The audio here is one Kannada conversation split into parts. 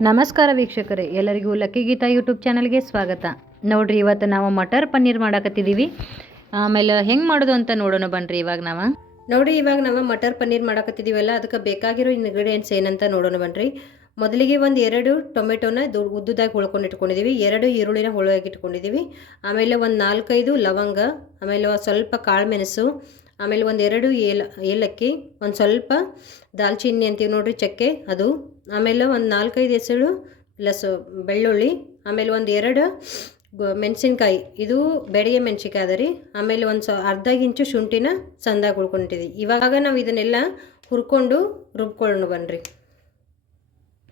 ನಮಸ್ಕಾರ ವೀಕ್ಷಕರೇ, ಎಲ್ಲರಿಗೂ ಲಕ್ಕಿ ಗೀತಾ ಯೂಟ್ಯೂಬ್ ಚಾನಲ್ಗೆ ಸ್ವಾಗತ. ನೋಡ್ರಿ, ಇವತ್ತು ನಾವು ಮಟರ್ ಪನ್ನೀರ್ ಮಾಡಾಕತ್ತಿದ್ದೀವಿ. ಆಮೇಲೆ ಹೆಂಗೆ ಮಾಡೋದು ಅಂತ ನೋಡೋಣ ಬನ್ರಿ ಇವಾಗ ನಾವು. ನೋಡ್ರಿ, ಇವಾಗ ನಾವು ಮಟರ್ ಪನ್ನೀರ್ ಮಾಡಾಕತ್ತಿದ್ದೀವಲ್ಲ, ಅದಕ್ಕೆ ಬೇಕಾಗಿರೋ ಇಂಗ್ರೀಡಿಯೆಂಟ್ಸ್ ಏನಂತ ನೋಡೋಣ ಬನ್ರಿ. ಮೊದಲಿಗೆ ಒಂದು ಎರಡು ಟೊಮೆಟೊನ ದೊ- ಉದ್ದುದಾಗಿ ಇಟ್ಕೊಂಡಿದ್ದೀವಿ ಎರಡು ಈರುಳ್ಳಿನ ಹುಳುವಾಗಿ ಇಟ್ಕೊಂಡಿದ್ದೀವಿ ಆಮೇಲೆ ಒಂದು ನಾಲ್ಕೈದು ಲವಂಗ, ಆಮೇಲೆ ಸ್ವಲ್ಪ ಕಾಳು ಮೆಣಸು ಆಮೇಲೆ ಒಂದು ಎರಡು ಏಲ, ಏಲಕ್ಕಿ, ಒಂದು ಸ್ವಲ್ಪ ದಾಲ್ಚಿನ್ನಿ ಅಂತೀವಿ ನೋಡಿರಿ ಚಕ್ಕೆ ಅದು. ಆಮೇಲೆ ಒಂದು ನಾಲ್ಕೈದು ಹೆಸಳು ಪ್ಲಸ್ ಬೆಳ್ಳುಳ್ಳಿ, ಆಮೇಲೆ ಒಂದು ಎರಡು ಮೆಣಸಿನ್ಕಾಯಿ. ಇದು ಬೆಡಿಗೆ ಮೆಣಸಿನ್ಕಾಯಿ ಅದ ರೀ. ಆಮೇಲೆ ಒಂದು ಸ, ಅರ್ಧ ಇಂಚು ಶುಂಠಿನ ಚಂದಾಗಿ ಉಳ್ಕೊಂಡಿದ್ದೀವಿ ಇವಾಗ ನಾವು ಇದನ್ನೆಲ್ಲ ಹುರ್ಕೊಂಡು ರುಬ್ಕೊಳ್ಳೋಣ ಬನ್ನಿರಿ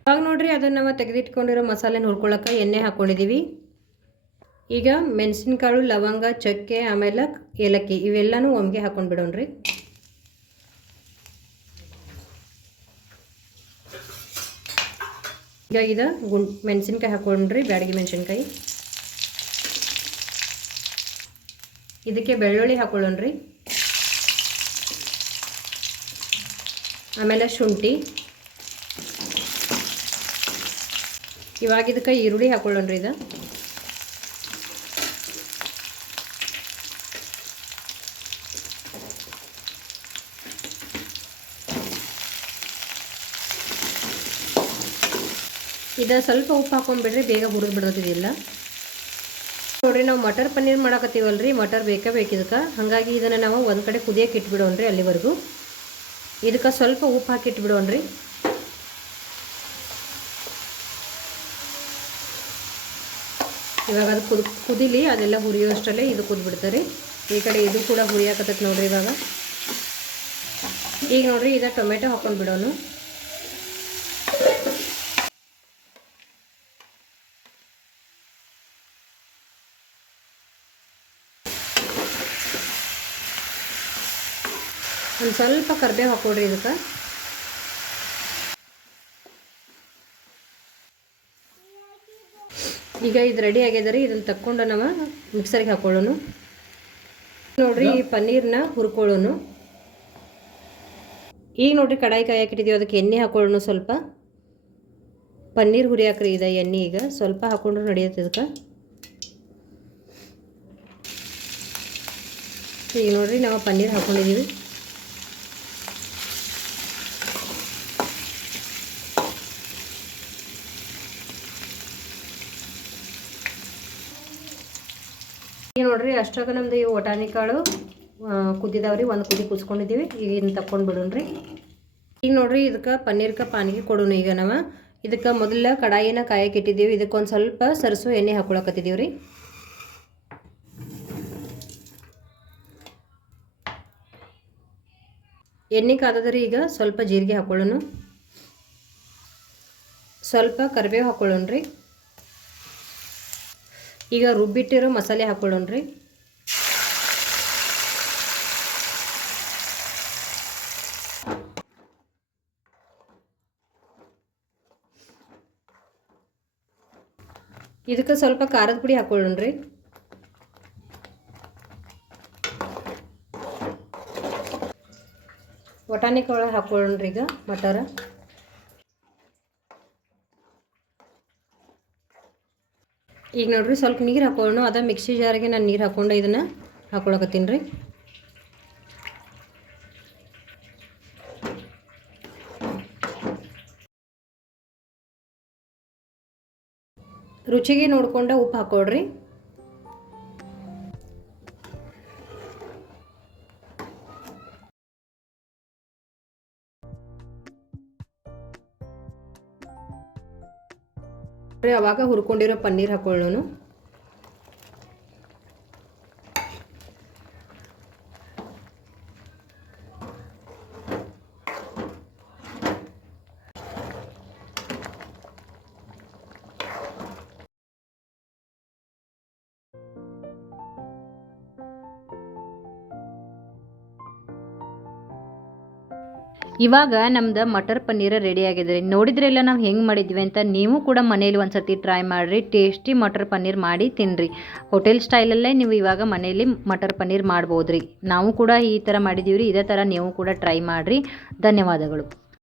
ಇವಾಗ ನೋಡಿರಿ ಅದನ್ನು ನಾವು ತೆಗೆದಿಟ್ಕೊಂಡಿರೋ ಮಸಾಲೆನ ಹುರ್ಕೊಳ್ಳೋಕೆ ಎಣ್ಣೆ ಹಾಕ್ಕೊಂಡಿದ್ದೀವಿ ಈಗ ಮೆಣಸಿನಕಾಳು, ಲವಂಗ, ಚಕ್ಕೆ, ಆಮೇಲೆ ಏಲಕ್ಕಿ ಇವೆಲ್ಲನೂ ಒಮ್ಗೆ ಹಾಕೊಂಡು ಬಿಡೋಣ್ರಿ. ಈಗ ಇದು ಗುಂಡ್ ಮೆಣಸಿನ್ಕಾಯಿ ಹಾಕೊಂಡ್ರಿ, ಬ್ಯಾಡಗಿ ಮೆಣಸಿನ್ಕಾಯಿ. ಇದಕ್ಕೆ ಬೆಳ್ಳುಳ್ಳಿ ಹಾಕೊಳ್ಳೋಣ್ರಿ. ಆಮೇಲೆ ಶುಂಠಿ. ಇವಾಗ ಇದಕ್ಕೆ ಈರುಳ್ಳಿ ಹಾಕೊಳ್ಳೋಣ್ರಿ ಇದು. ಇದು ಸ್ವಲ್ಪ ಉಪ್ಪು ಹಾಕೊಂಡ್ಬಿಡ್ರಿ ಬೇಗ ಹುರಿದು ಬಿಡೋದಿಲ್ಲ ನೋಡ್ರಿ, ನಾವು ಮಟರ್ ಪನ್ನೀರ್ ಮಾಡಕತ್ತೀವಲ್ರಿ, ಮಟರ್ ಬೇಕೇ ಬೇಕು ಇದಕ್ಕೆ. ಹಾಗಾಗಿ ಇದನ್ನು ನಾವು ಒಂದು ಕಡೆ ಕುದಿಯಕ್ಕೆ ಇಟ್ಬಿಡೋಣ್ರಿ ಅಲ್ಲಿವರೆಗೂ. ಇದಕ್ಕೆ ಸ್ವಲ್ಪ ಉಪ್ಪು ಹಾಕಿ ಇಟ್ಬಿಡೋಣ್ರಿ. ಇವಾಗ ಅದು ಕುದ್, ಕುದಿಲಿ, ಅದೆಲ್ಲ ಹುರಿಯೋಷ್ಟರಲ್ಲೇ ಇದು ಕುದ್ಬಿಡ್ತಾರೆ ಈ ಕಡೆ ಇದು ಕೂಡ ಹುರಿಯಾಕತ್ತೈತೆ ನೋಡ್ರಿ ಇವಾಗ. ಈಗ ನೋಡ್ರಿ ಇದು ಟೊಮೆಟೊ ಹಾಕೊಂಡು ಬಿಡೋನು. ಒಂದು ಸ್ವಲ್ಪ ಕರ್ಬೇವು ಹಾಕೊಡ್ರಿ ಇದಕ್ಕೆ. ಈಗ ಇದು ರೆಡಿ ಆಗ್ಯದ ರೀ, ಇದನ್ನು ತಕ್ಕೊಂಡು ನಾವು ಮಿಕ್ಸರಿಗೆ ಹಾಕೊಳ್ಳೋನು. ನೋಡ್ರಿ ಈ ಪನ್ನೀರ್ನ ಹುರ್ಕೊಳ್ಳೋನು. ಈಗ ನೋಡ್ರಿ ಕಡಾಯಿ ಕಾಯಿ ಹಾಕಿಟ್ಟಿದ್ದೀವಿ ಅದಕ್ಕೆ ಎಣ್ಣೆ ಹಾಕೊಳ್ಳೋಣ ಸ್ವಲ್ಪ. ಪನ್ನೀರ್ ಹುರಿಯಾಕ್ರಿ ಇದೆ ಎಣ್ಣೆ ಈಗ, ಸ್ವಲ್ಪ ಹಾಕೊಂಡ್ರು ನಡೆಯುತ್ತೆ ಇದಕ್ಕೆ. ಈಗ ನೋಡ್ರಿ ನಾವು ಪನ್ನೀರ್ ಹಾಕೊಂಡಿದ್ದೀವಿ ನೋಡ್ರಿ, ಅಷ್ಟಾಗ ನಮ್ದು ಈ ಒಟಾಣಿ ಕಾಳು ಕುದ್ದಿದಾವ್ರಿ ಒಂದು ಕುದಿ ಕುದಿಸ್ಕೊಂಡಿದ್ದೀವಿ ಈಗ ತಕ್ಕೊಂಡು ಬಿಡೋಣ್ರಿ ಈಗ ನೋಡ್ರಿ, ಇದಕ್ಕೆ ಪನ್ನೀರ್ಕ ಪಾನಿಗೆ ಕೊಡೋಣ ಈಗ ನಾವು. ಇದಕ್ಕೆ ಮೊದಲ ಕಡಾಯಿನ ಕಾಯಕ್ಕೆ ಇಟ್ಟಿದ್ದೀವಿ ಇದಕ್ಕೊಂದು ಸ್ವಲ್ಪ ಸರಸು ಎಣ್ಣೆ ಹಾಕೊಳಕತ್ತಿದ್ದೀವಿ ರೀ. ಎಣ್ಣೆ ಕಾದದ್ರಿ ಈಗ ಸ್ವಲ್ಪ ಜೀರಿಗೆ ಹಾಕೊಳ್ಳೋಣ. ಸ್ವಲ್ಪ ಕರಿಬೇವು ಹಾಕೊಳ್ಳೋಣ್ರಿ ಈಗ ರುಬ್ಬಿಟ್ಟಿರೋ ಮಸಾಲೆ ಹಾಕೊಳ್ಳೋಣ್ರಿ. ಇದಕ್ಕೆ ಸ್ವಲ್ಪ ಖಾರದ ಪುಡಿ ಹಾಕೊಳ್ಳೋಣ್ರಿ. ಬಟಾಣಿ ಕಾಳು ಹಾಕೊಳ್ಳೋಣ್ರಿ ಈಗ ಮಟರ. ಈಗ ನೋಡಿರಿ ಸ್ವಲ್ಪ ನೀರು ಹಾಕೋಣ ಅದ ಮಿಕ್ಸಿ ಜಾರಿಗೆ ನಾನು ನೀರು ಹಾಕ್ಕೊಂಡು ಇದನ್ನು ಹಾಕೊಳಕತ್ತೀನಿ ರೀ. ರುಚಿಗೆ ನೋಡ್ಕೊಂಡು ಉಪ್ಪು ಹಾಕೊಳ್ರಿ. ಅವಾಗ ಹುರ್ಕೊಂಡಿರೋ ಪನ್ನೀರ್ ಹಾಕೊಳ್ಳೋಣ ಇವಾಗ ನಮ್ದು ಮಟರ್ ಪನ್ನೀರ್ ರೆಡಿ ಆಗಿದೆ. ರೀ ನೋಡಿದ್ರೆಲ್ಲ ನಾವು ಹೆಂಗೆ ಮಾಡಿದ್ವಿ ಅಂತ ನೀವು ಕೂಡ ಮನೇಲಿ ಒಂದ್ಸತಿ ಟ್ರೈ ಮಾಡಿರಿ. ಟೇಸ್ಟಿ ಮಟರ್ ಪನ್ನೀರ್ ಮಾಡಿ ತಿನ್ನಿರಿ ಹೋಟೆಲ್ ಸ್ಟೈಲಲ್ಲೇ ನೀವು ಇವಾಗ ಮನೇಲಿ ಮಟರ್ ಪನ್ನೀರ್ ಮಾಡ್ಬೋದು ರೀ ನಾವು ಕೂಡ ಈ ಥರ ಮಾಡಿದ್ದೀವಿ ರೀ ಇದೇ ಥರ ನೀವು ಕೂಡ ಟ್ರೈ ಮಾಡಿರಿ. ಧನ್ಯವಾದಗಳು.